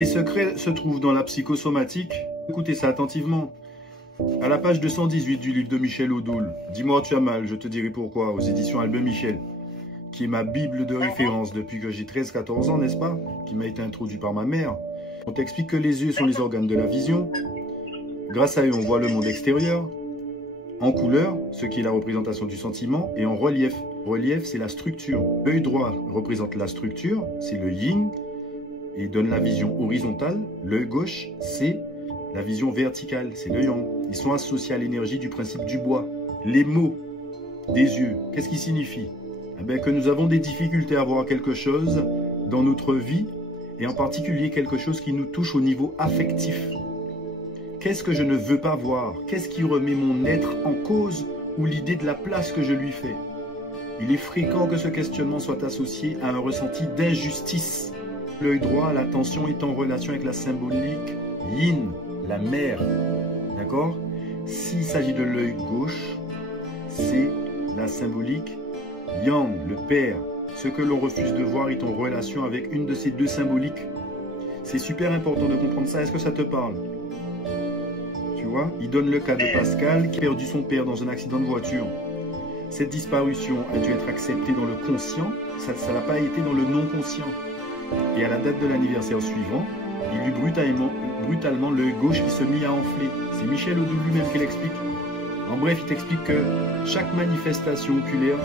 Les secrets se trouvent dans la psychosomatique. Écoutez ça attentivement. À la page 218 du livre de Michel Odoul, Dis-moi tu as mal, je te dirai pourquoi, aux éditions Albin Michel, qui est ma bible de référence depuis que j'ai 13-14 ans, n'est-ce pas? Qui m'a été introduit par ma mère. On t'explique que les yeux sont les organes de la vision. Grâce à eux, on voit le monde extérieur. En couleur, ce qui est la représentation du sentiment, et en relief. Relief, c'est la structure. L'œil droit représente la structure, c'est le yin, et donne la vision horizontale. L'œil gauche, c'est la vision verticale, c'est le yang. Ils sont associés à l'énergie du principe du bois. Les mots des yeux, qu'est-ce qui signifie? Eh bien, que nous avons des difficultés à voir quelque chose dans notre vie, et en particulier quelque chose qui nous touche au niveau affectif. Qu'est-ce que je ne veux pas voir? Qu'est-ce qui remet mon être en cause ou l'idée de la place que je lui fais? Il est fréquent que ce questionnement soit associé à un ressenti d'injustice. L'œil droit, l'attention est en relation avec la symbolique yin, la mère. D'accord? S'il s'agit de l'œil gauche, c'est la symbolique yang, le père. Ce que l'on refuse de voir est en relation avec une de ces deux symboliques. C'est super important de comprendre ça. Est-ce que ça te parle? Tu vois, il donne le cas de Pascal qui a perdu son père dans un accident de voiture. Cette disparition a dû être acceptée dans le conscient, ça n'a pas été dans le non-conscient. Et à la date de l'anniversaire suivant, il eut brutalement l'œil gauche qui se mit à enfler. C'est Michel Odoul lui-même qui l'explique. En bref, il t'explique que chaque manifestation oculaire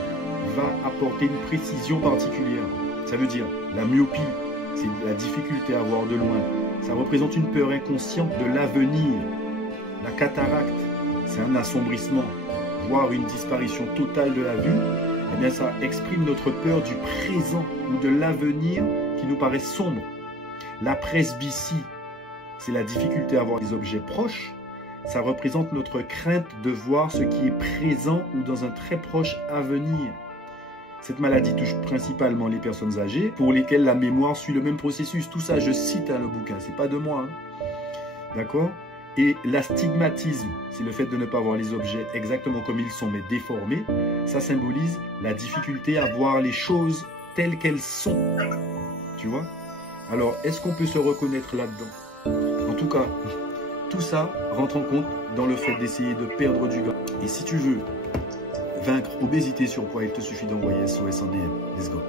va apporter une précision particulière. Ça veut dire la myopie, c'est la difficulté à voir de loin. Ça représente une peur inconsciente de l'avenir. La cataracte, c'est un assombrissement, voire une disparition totale de la vue. Eh bien, ça exprime notre peur du présent ou de l'avenir qui nous paraît sombre. La presbytie, c'est la difficulté à voir les objets proches. Ça représente notre crainte de voir ce qui est présent ou dans un très proche avenir. Cette maladie touche principalement les personnes âgées pour lesquelles la mémoire suit le même processus. Tout ça, je cite le bouquin, c'est pas de moi. Hein. D'accord? Et l'astigmatisme, c'est le fait de ne pas voir les objets exactement comme ils sont, mais déformés. Ça symbolise la difficulté à voir les choses telles qu'elles sont. Tu vois? Alors, est-ce qu'on peut se reconnaître là-dedans? En tout cas, tout ça rentre en compte dans le fait d'essayer de perdre du gras. Et si tu veux vaincre obésité, surpoids, il te suffit d'envoyer SOS en DM. Let's go.